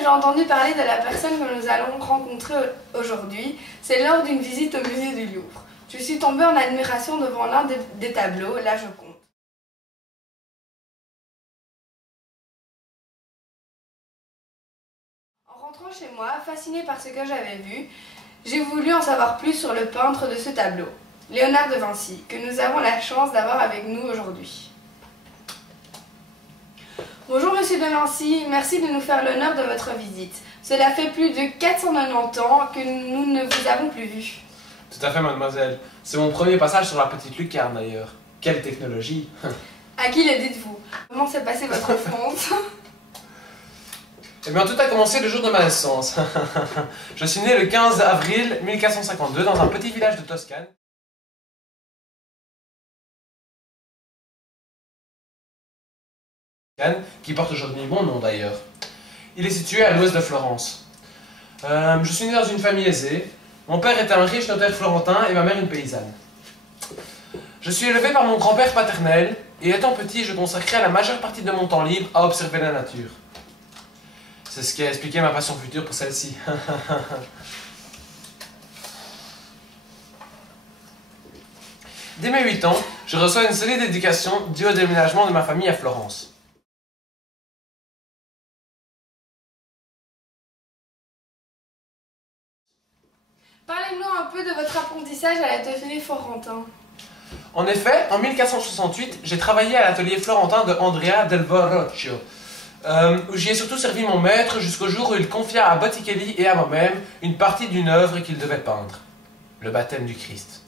j'ai entendu parler de la personne que nous allons rencontrer aujourd'hui, c'est lors d'une visite au musée du Louvre. Je suis tombée en admiration devant l'un des tableaux, La Joconde. En rentrant chez moi, fascinée par ce que j'avais vu, j'ai voulu en savoir plus sur le peintre de ce tableau, Léonard de Vinci, que nous avons la chance d'avoir avec nous aujourd'hui. Bonjour Monsieur de Vinci, merci de nous faire l'honneur de votre visite. Cela fait plus de 490 ans que nous ne vous avons plus vu. Tout à fait, mademoiselle. C'est mon premier passage sur la petite lucarne d'ailleurs. Quelle technologie! À qui le dites-vous? Comment s'est passée votre enfance? Eh bien, tout a commencé le jour de ma naissance. Je suis né le 15 avril 1452 dans un petit village de Toscane. Qui porte aujourd'hui mon nom d'ailleurs. Il est situé à l'ouest de Florence. Je suis né dans une famille aisée. Mon père était un riche notaire florentin et ma mère une paysanne. Je suis élevé par mon grand-père paternel et étant petit, je consacrais la majeure partie de mon temps libre à observer la nature. C'est ce qui a expliqué ma passion future pour celle-ci. Dès mes 8 ans, je reçois une solide éducation due au déménagement de ma famille à Florence. Parlez-nous un peu de votre apprentissage à l'atelier florentin. En effet, en 1468, j'ai travaillé à l'atelier florentin de Andrea del Verrocchio, où j'y ai surtout servi mon maître jusqu'au jour où il confia à Botticelli et à moi-même une partie d'une œuvre qu'il devait peindre, le baptême du Christ.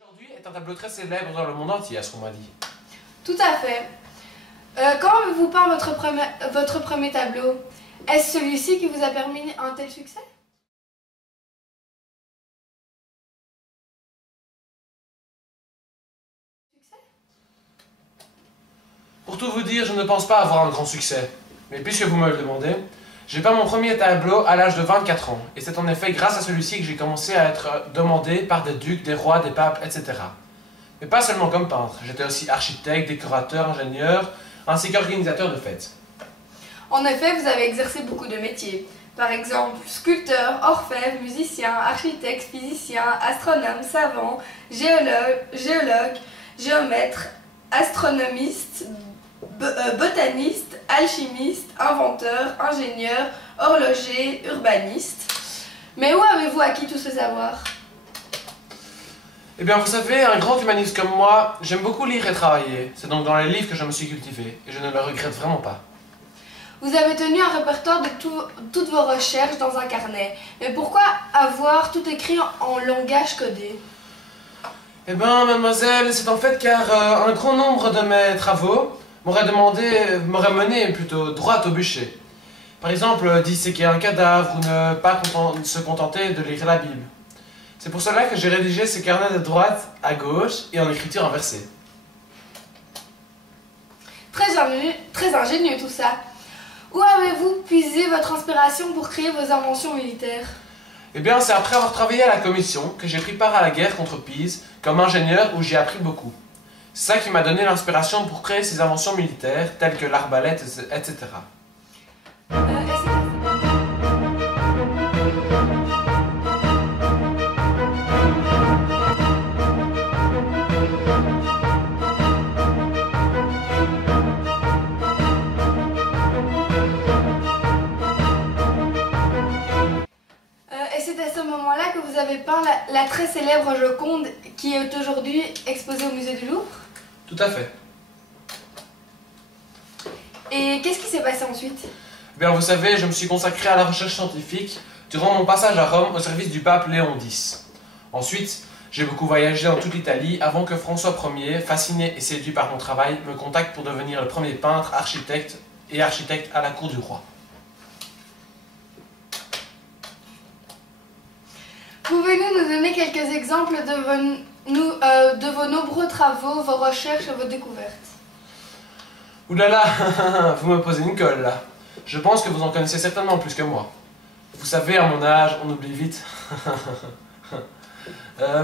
Aujourd'hui est un tableau très célèbre dans le monde entier, à ce qu'on m'a dit. Tout à fait. Quand avez-vous peint votre premier tableau? Est-ce celui-ci qui vous a permis un tel succès? Pour tout vous dire, je ne pense pas avoir un grand succès. Mais puisque vous me le demandez, j'ai peint mon premier tableau à l'âge de 24 ans. Et c'est en effet grâce à celui-ci que j'ai commencé à être demandé par des ducs, des rois, des papes, etc. Mais pas seulement comme peintre, j'étais aussi architecte, décorateur, ingénieur, ainsi qu'organisateur de fêtes. En effet, vous avez exercé beaucoup de métiers. Par exemple, sculpteur, orfèvre, musicien, architecte, physicien, astronome, savant, géologue, géomètre, astronomiste, botaniste, alchimiste, inventeur, ingénieur, horloger, urbaniste. Mais où avez-vous acquis tout ce savoir? Eh bien, vous savez, un grand humaniste comme moi, j'aime beaucoup lire et travailler. C'est donc dans les livres que je me suis cultivé, et je ne le regrette vraiment pas. Vous avez tenu un répertoire de toutes vos recherches dans un carnet. Mais pourquoi avoir tout écrit en langage codé? Eh bien, mademoiselle, c'est en fait car un grand nombre de mes travaux m'auraient mené plutôt droit au bûcher. Par exemple, disséquer un cadavre ou ne pas se contenter de lire la Bible. C'est pour cela que j'ai rédigé ce carnet de droite à gauche et en écriture inversée. Très ingénieux tout ça. Où avez-vous puisé votre inspiration pour créer vos inventions militaires? Eh bien, c'est après avoir travaillé à la commission que j'ai pris part à la guerre contre Pise comme ingénieur où j'ai appris beaucoup. C'est ça qui m'a donné l'inspiration pour créer ces inventions militaires telles que l'arbalète, etc. C'est à ce moment-là que vous avez peint la très célèbre Joconde qui est aujourd'hui exposée au musée du Louvre? Tout à fait. Et qu'est-ce qui s'est passé ensuite? Eh bien, vous savez, je me suis consacré à la recherche scientifique durant mon passage à Rome au service du pape Léon X. Ensuite, j'ai beaucoup voyagé dans toute l'Italie avant que François Ier, fasciné et séduit par mon travail, me contacte pour devenir le premier peintre, architecte à la cour du roi. Pouvez-vous nous donner quelques exemples de vos nombreux travaux, vos recherches et vos découvertes? Ouh là là, vous me posez une colle là. Je pense que vous en connaissez certainement plus que moi. Vous savez, à mon âge, on oublie vite.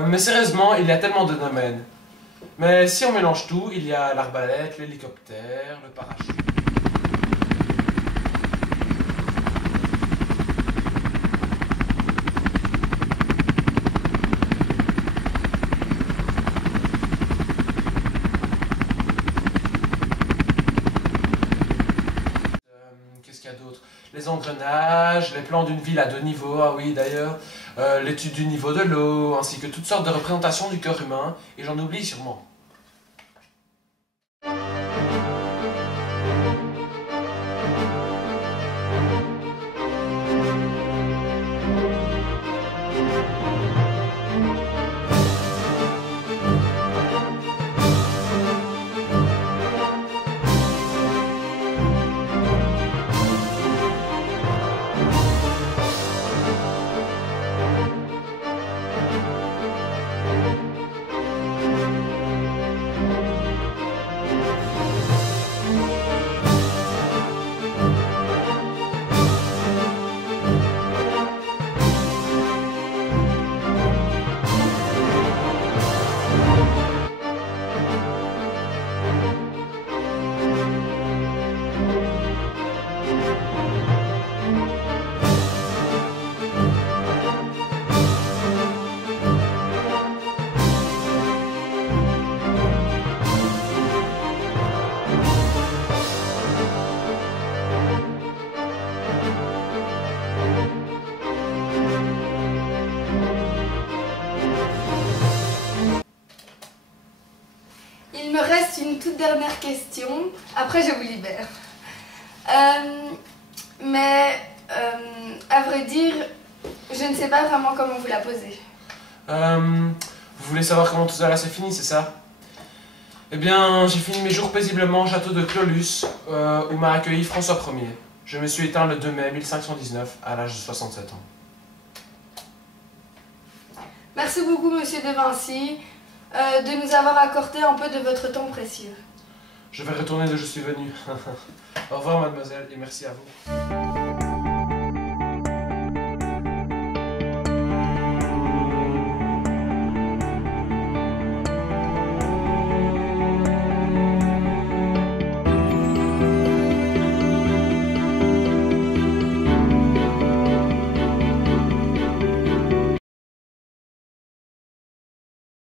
Mais sérieusement, il y a tellement de domaines. Mais si on mélange tout, il y a l'arbalète, l'hélicoptère, le parachute. Qu'est-ce qu'il y a d'autre? Les engrenages, les plans d'une ville à 2 niveaux, ah oui d'ailleurs, l'étude du niveau de l'eau, ainsi que toutes sortes de représentations du cœur humain, et j'en oublie sûrement. Il me reste une toute dernière question, après je vous libère. À vrai dire, je ne sais pas vraiment comment vous la poser. Vous voulez savoir comment tout cela s'est fini, c'est ça? Eh bien, j'ai fini mes jours paisiblement au château de Clolus, où m'a accueilli François Ier. Je me suis éteint le 2 mai 1519, à l'âge de 67 ans. Merci beaucoup, monsieur De Vinci, de nous avoir accordé un peu de votre temps précieux. Je vais retourner d'où je suis venu. Au revoir, mademoiselle, et merci à vous.